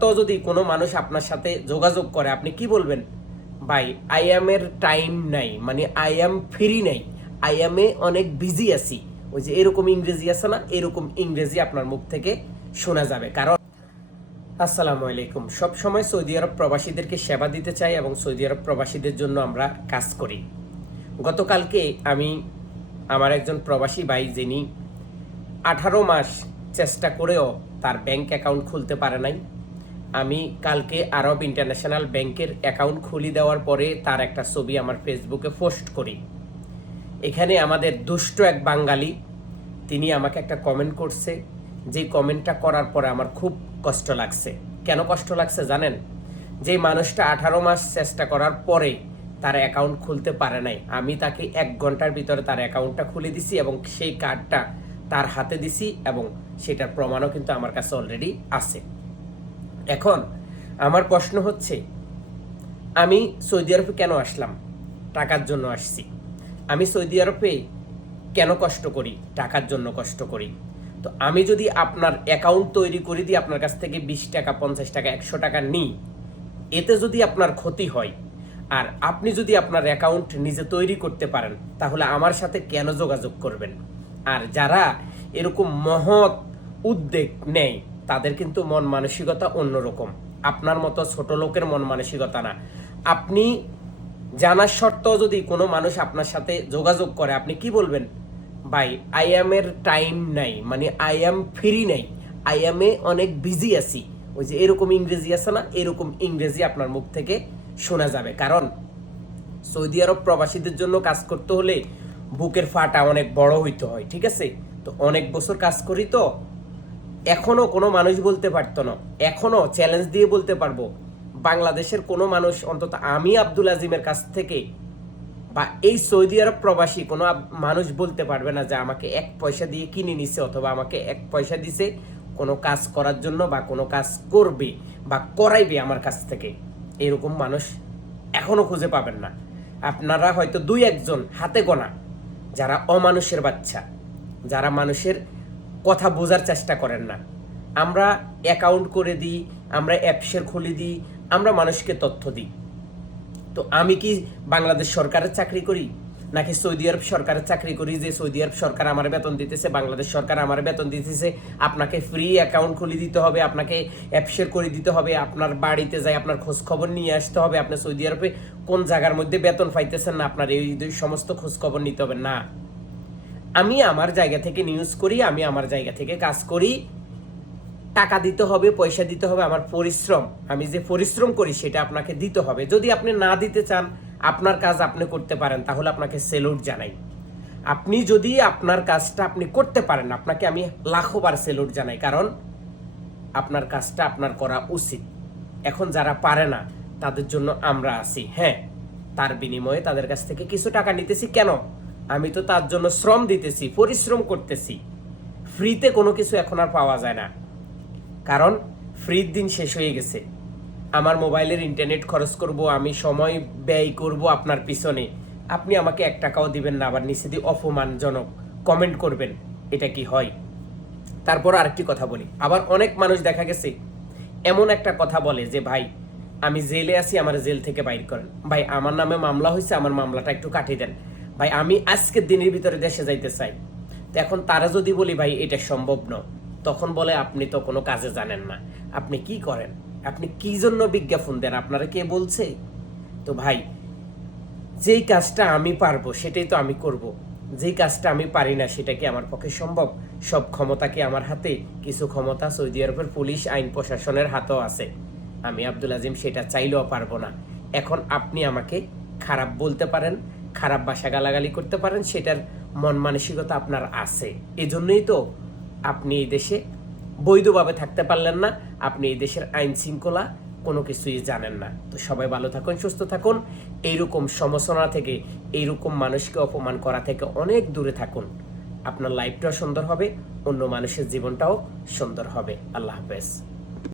সত্ত্বেও যদি কোনো মানুষ আপনার সাথে যোগাযোগ করে, আপনি কি বলবেন? ভাই আই এম এর টাইম নাই মানে আই এম ফ্রি নাই। আই এম এ অনেক বিজি আছি। ওই যে এরকম ইংরেজি আছে না, এরকম ইংরেজি আপনার মুখ থেকে শোনা যাবে। কারণ, আসসালামু আলাইকুম। সব সময় সৌদি আরব প্রবাসীদেরকে সেবা দিতে চাই এবং সৌদি আরব প্রবাসীদের জন্য আমরা কাজ করি। গতকালকে আমি আমার একজন প্রবাসী ভাই, যিনি আঠারো মাস চেষ্টা করেও তার ব্যাংক অ্যাকাউন্ট খুলতে পারে নাই আমি কালকে আরব ইন্টারন্যাশনাল ব্যাংকের অ্যাকাউন্ট খুলি দেওয়ার পরে তার একটা ছবি আমার ফেসবুকে পোস্ট করি। এখানে আমাদের দুষ্ট এক বাঙালি, তিনি আমাকে একটা কমেন্ট করছে। যে কমেন্টটা করার পরে আমার খুব কষ্ট লাগছে। কেন কষ্ট লাগছে জানেন? যে মানুষটা আঠারো মাস চেষ্টা করার পরে তার অ্যাকাউন্ট খুলতে পারে নাই। আমি তাকে এক ঘণ্টার ভিতরে তার অ্যাকাউন্টটা খুলে দিছি এবং সেই কার্ডটা তার হাতে দিছি এবং সেটার প্রমাণও কিন্তু আমার কাছে অলরেডি আছে। এখন আমার প্রশ্ন হচ্ছে, আমি সৌদি আরবে কেন আসলাম? টাকার জন্য আসছি। আমি সৌদি আরবে কেন কষ্ট করি? টাকার জন্য কষ্ট করি। তো আমি যদি আপনার অ্যাকাউন্ট তৈরি করে দিই, আপনার কাছ থেকে বিশ টাকা, পঞ্চাশ টাকা, একশো টাকা নিই, এতে যদি আপনার ক্ষতি হয়, আর আপনি যদি আপনার অ্যাকাউন্ট নিজে তৈরি করতে পারেন, তাহলে আমার সাথে কেন যোগাযোগ করবেন? আর যারা এরকম মহৎ উদ্যোগ নেয় তাদের কিন্তু মন মানসিকতা অন্যরকম। আপনার মতো ছোট লোকের মন মানসিকতা না। আপনি জানার সত্ত্বেও যদি কোনো মানুষ আপনার সাথে যোগাযোগ করে, আপনি কি বলবেন? ভাই আই এর টাইম নাই। মানে আই এম ফ্রি নাই। আই এম এ অনেক বিজি আছি। ওই যে এরকম ইংরেজি আছে না? এরকম ইংরেজি আপনার মুখ থেকে শোনা যাবে। কারণ, সৌদি আরব প্রবাসীদের জন্য কাজ করতে হলে বুকের ফাটা অনেক বড় হইতে হয়, ঠিক আছে? তো অনেক বছর কাজ করি তো এখনও কোনো মানুষ বলতে পারতো না। এখনও চ্যালেঞ্জ দিয়ে বলতে পারব, বাংলাদেশের কোনো মানুষ অন্তত আমি আব্দুল আজিমের কাছ থেকে বা এই সৌদি আরব প্রবাসী কোনো মানুষ বলতে পারবে না যে আমাকে এক পয়সা দিয়ে কিনে নিছে অথবা আমাকে এক পয়সা দিছে কোনো কাজ করার জন্য বা কোনো কাজ করবে বা করাইবে আমার কাছ থেকে। এরকম মানুষ এখনও খুঁজে পাবেন না। আপনারা হয়তো দুই একজন হাতে গোনা, যারা অমানুষের বাচ্চা, যারা মানুষের কথা বোঝার চেষ্টা করেন না। আমরা অ্যাকাউন্ট করে দিই, আমরা অ্যাপসের খুলে দিই, আমরা মানুষকে তথ্য দিই। তো আমি কি বাংলাদেশ সরকারের চাকরি করি? নাকি সৌদি আরব সরকারের চাকরি করি যে সৌদি আরব সরকার আমার বেতন দিতেছে, বাংলাদেশ সরকার আমার বেতন দিতেছে, আপনাকে ফ্রি অ্যাকাউন্ট খুলে দিতে হবে, আপনাকে অ্যাপসের করে দিতে হবে, আপনার বাড়িতে যাই, আপনার খোঁজ খবর নিয়ে আসতে হবে, আপনি সৌদি আরবে কোন জায়গার মধ্যে বেতন পাইতেছেন না, আপনার এই সমস্ত খোঁজ খবর নিতে হবে? না। আমি আমার জায়গা থেকে নিউজ করি, আমি আমার জায়গা থেকে কাজ করি। টাকা দিতে হবে, পয়সা দিতে হবে, আমার পরিশ্রম। আমি যে পরিশ্রম করি, সেটা আপনাকে দিতে হবে। যদি আপনি না দিতে চান, আপনার কাজ আপনি করতে পারেন, তাহলে আপনাকে সেলুট জানাই। আপনি যদি আপনার কাজটা আপনি করতে পারেন, আপনাকে আমি লাখোবার সেলুট জানাই, কারণ আপনার কাজটা আপনার করা উচিত। এখন যারা পারে না, তাদের জন্য আমরা আছি। হ্যাঁ তার বিনিময়ে তাদের কাছ থেকে কিছু টাকা নিতেছি। কেন? আমি তো তার জন্য শ্রম দিতেছি, পরিশ্রম করতেছি। ফ্রিতে কোনো কিছু এখন আর পাওয়া যায় না। কারণ ফ্রির দিন শেষ হয়ে গেছে। আমার মোবাইলের ইন্টারনেট খরচ করব, আমি সময় ব্যয় করব আপনার পিছনে। আপনি আমাকে এক টাকাও দিবেন না, আবার নিচে দিয়ে অপমানজনক কমেন্ট করবেন, এটা কি হয়? তারপর আরেকটি কথা বলি। আবার অনেক মানুষ দেখা গেছে, এমন একটা কথা বলে যে, ভাই, আমি জেলে আছি, আমার জেল থেকে বাইর করেন। ভাই, আমার নামে মামলা হয়েছে, আমার মামলাটা একটু কাটিয়ে দেন। ভাই, আমি আজকের দিনের ভিতরে দেশে যাইতে চাই। তো এখন তারা যদি বলি, ভাই, এটা সম্ভব ন তখন বলে, আপনি তো কোনো কাজে জানেন না। আপনি কি করেন? আপনি কি জন্য বিজ্ঞাপন দেন? আপনারা কে বলছে? তো ভাই, যেই কাজটা আমি পারব, সেটাই তো আমি করব। যেই কাজটা আমি পারি না, সেটা কি আমার পক্ষে সম্ভব? সব ক্ষমতা কি আমার হাতে? কিছু ক্ষমতা সৌদি আরবের পুলিশ, আইন প্রশাসনের হাতেও আছে। আমি আব্দুল আজিম, সেটা চাইলেও পারব না। এখন আপনি আমাকে খারাপ বলতে পারেন খারাপ ভাষা গালাগালি করতে পারেন, সেটার মন মানসিকতা আপনার আছে। এজন্যই তো আপনি এই দেশে বৈধভাবে থাকতে পারলেন না, আপনি এই দেশের আইন শৃঙ্খলা কোনো কিছুই জানেন না। তো সবাই ভালো থাকুন, সুস্থ থাকুন, এইরকম সমসনা থেকে, এইরকম মানুষকে অপমান করা থেকে অনেক দূরে থাকুন। আপনার লাইফটাও সুন্দর হবে, অন্য মানুষের জীবনটাও সুন্দর হবে। আল্লাহ হাফেজ।